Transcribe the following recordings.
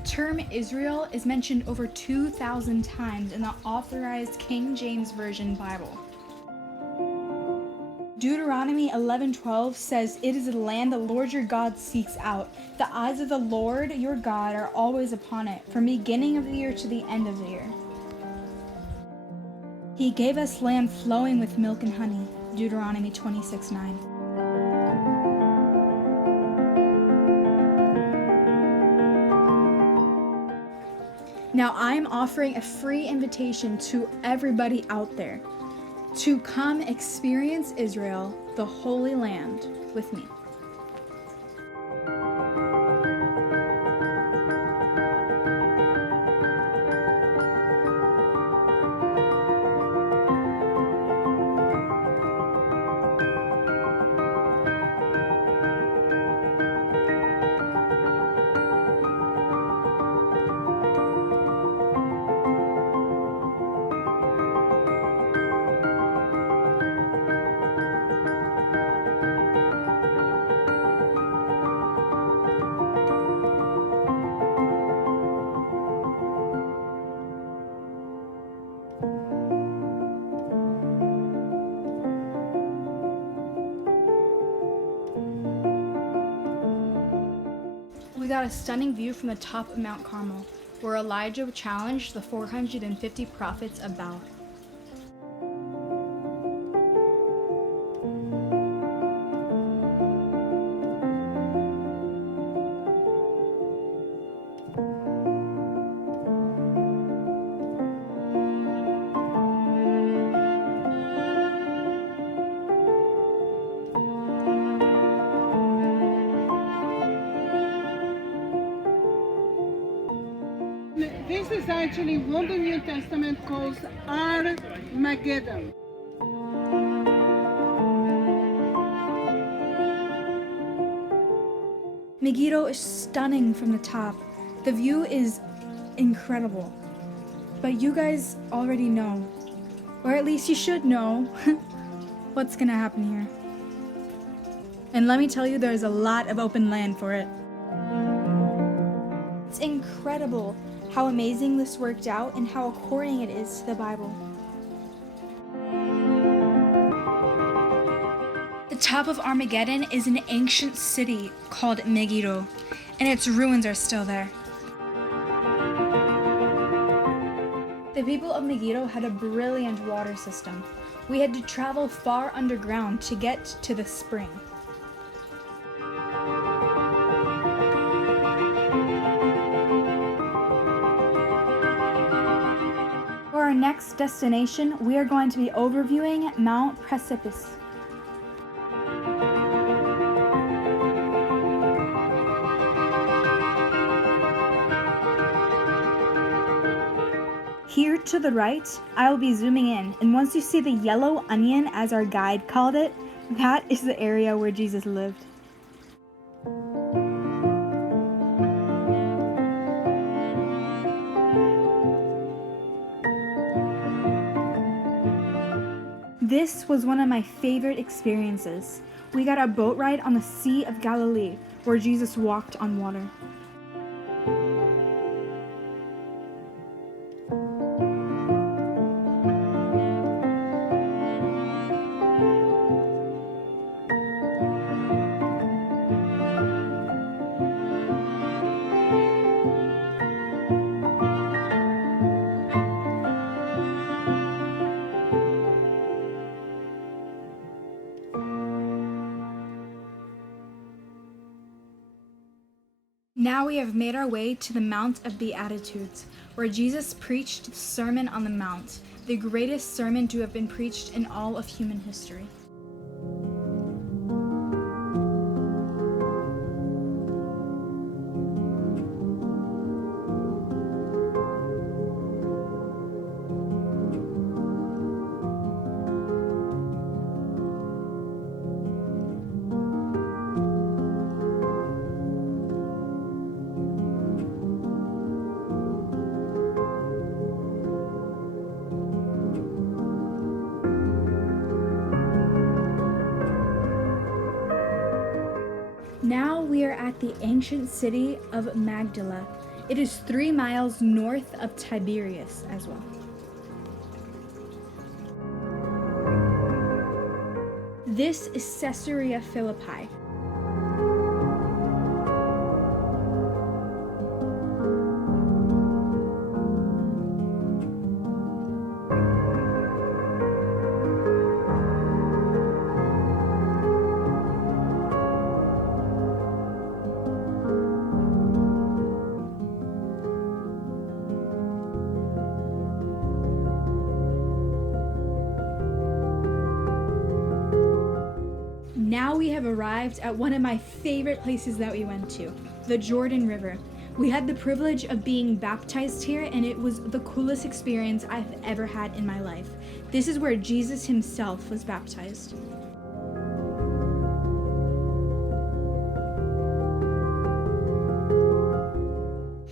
The term Israel is mentioned over 2,000 times in the Authorized King James Version Bible. Deuteronomy 11:12 says, "It is a land the Lord your God seeks out. The eyes of the Lord your God are always upon it, from beginning of the year to the end of the year." He gave us land flowing with milk and honey. Deuteronomy 26:9. Now I'm offering a free invitation to everybody out there to come experience Israel, the Holy Land, with me. We got a stunning view from the top of Mount Carmel, where Elijah challenged the 450 prophets of Baal. This is actually what the New Testament calls Armageddon. Megiddo is stunning from the top. The view is incredible. But you guys already know, or at least you should know, what's gonna happen here. And let me tell you, there's a lot of open land for it. It's incredible how amazing this worked out and how according it is to the Bible. The top of Armageddon is an ancient city called Megiddo, and its ruins are still there. The people of Megiddo had a brilliant water system. We had to travel far underground to get to the spring. For our next destination, we are going to be overviewing Mount Precipice. Here to the right, I will be zooming in, and once you see the yellow onion, as our guide called it, that is the area where Jesus lived. This was one of my favorite experiences. We got a boat ride on the Sea of Galilee, where Jesus walked on water. Now we have made our way to the Mount of Beatitudes, where Jesus preached the Sermon on the Mount, the greatest sermon to have been preached in all of human history. Now we are at the ancient city of Magdala, It is 3 miles north of Tiberias as well. This is Caesarea Philippi. Now we have arrived at one of my favorite places that we went to, the Jordan River. We had the privilege of being baptized here, and it was the coolest experience I've ever had in my life. This is where Jesus himself was baptized.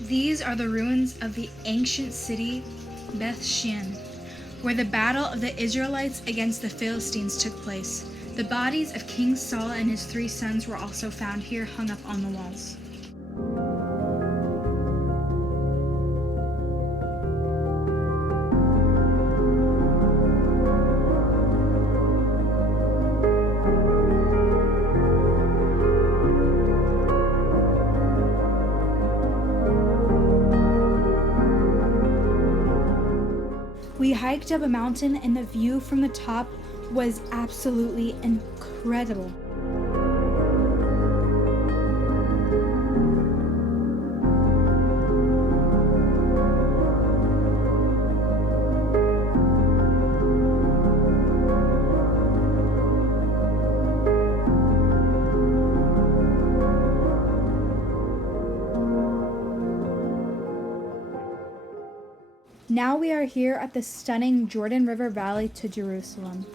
These are the ruins of the ancient city Beth Shean, where the battle of the Israelites against the Philistines took place. The bodies of King Saul and his 3 sons were also found here, hung up on the walls. We hiked up a mountain, and the view from the top was absolutely incredible. Now we are here at the stunning Jordan River Valley to Jerusalem.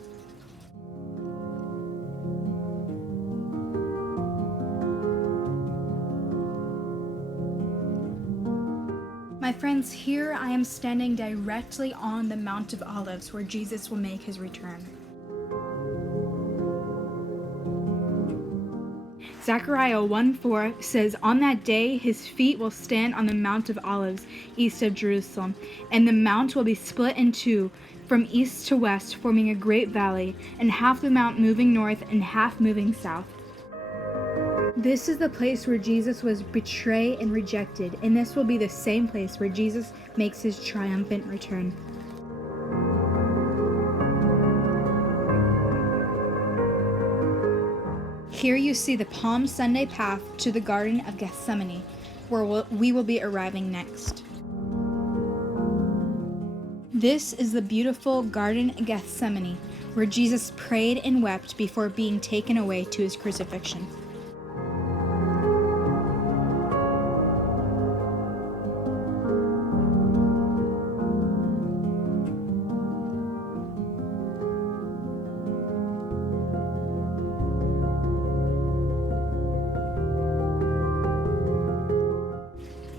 My friends, here I am standing directly on the Mount of Olives, where Jesus will make his return. Zechariah 1:4 says, "On that day his feet will stand on the Mount of Olives, east of Jerusalem, and the mount will be split in two, from east to west, forming a great valley, and half the mount moving north and half moving south." This is the place where Jesus was betrayed and rejected, and this will be the same place where Jesus makes his triumphant return. Here you see the Palm Sunday path to the Garden of Gethsemane, where we will be arriving next. This is the beautiful Garden of Gethsemane, where Jesus prayed and wept before being taken away to his crucifixion.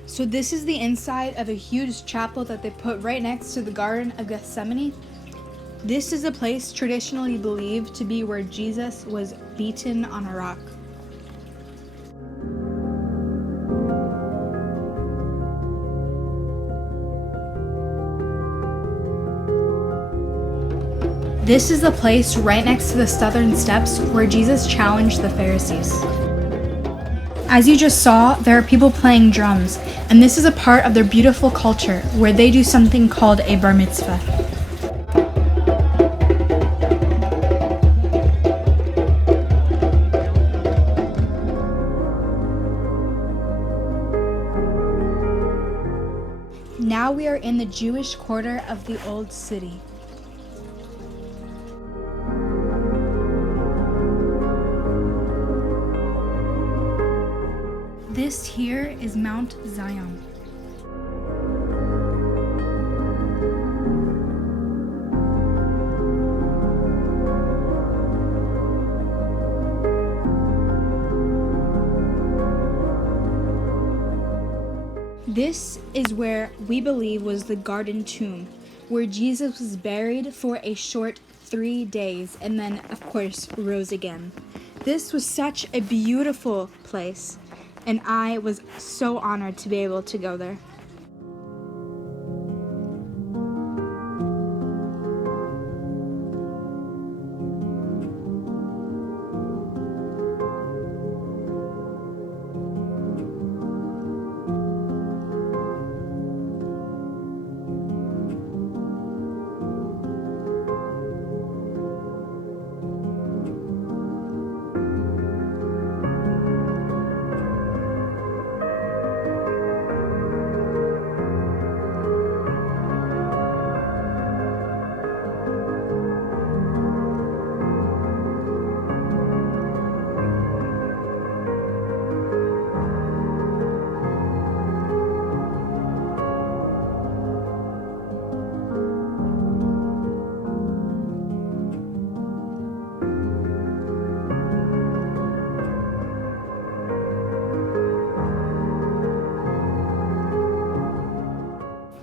So this is the inside of a huge chapel that they put right next to the Garden of Gethsemane. This is a place traditionally believed to be where Jesus was beaten on a rock. This is the place right next to the southern steps where Jesus challenged the Pharisees. As you just saw, there are people playing drums, and this is a part of their beautiful culture where they do something called a bar mitzvah. Now we are in the Jewish quarter of the Old City. This here is Mount Zion. This is where we believe was the garden tomb, where Jesus was buried for a short 3 days and then, of course, rose again. This was such a beautiful place. and I was so honored to be able to go there.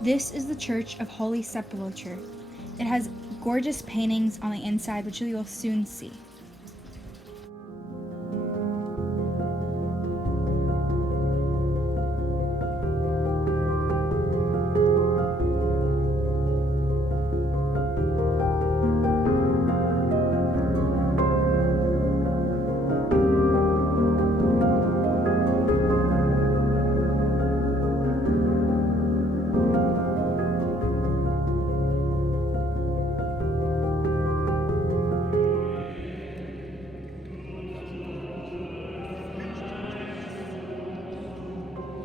This is the Church of Holy Sepulchre. It has gorgeous paintings on the inside, which you will soon see.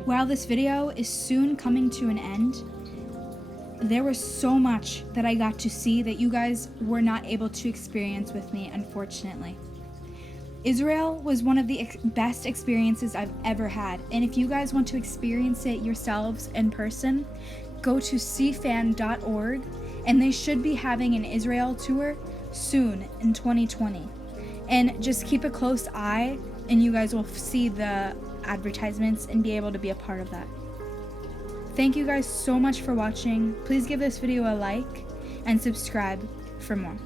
While this video is soon coming to an end, there was so much that I got to see that you guys were not able to experience with me, unfortunately. Israel was one of the best experiences I've ever had, and if you guys want to experience it yourselves in person, go to cfan.org, and they should be having an Israel tour soon in 2020. And just keep a close eye, and you guys will see the advertisements and be able to be a part of that. Thank you guys so much for watching. Please give this video a like and subscribe for more.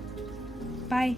Bye.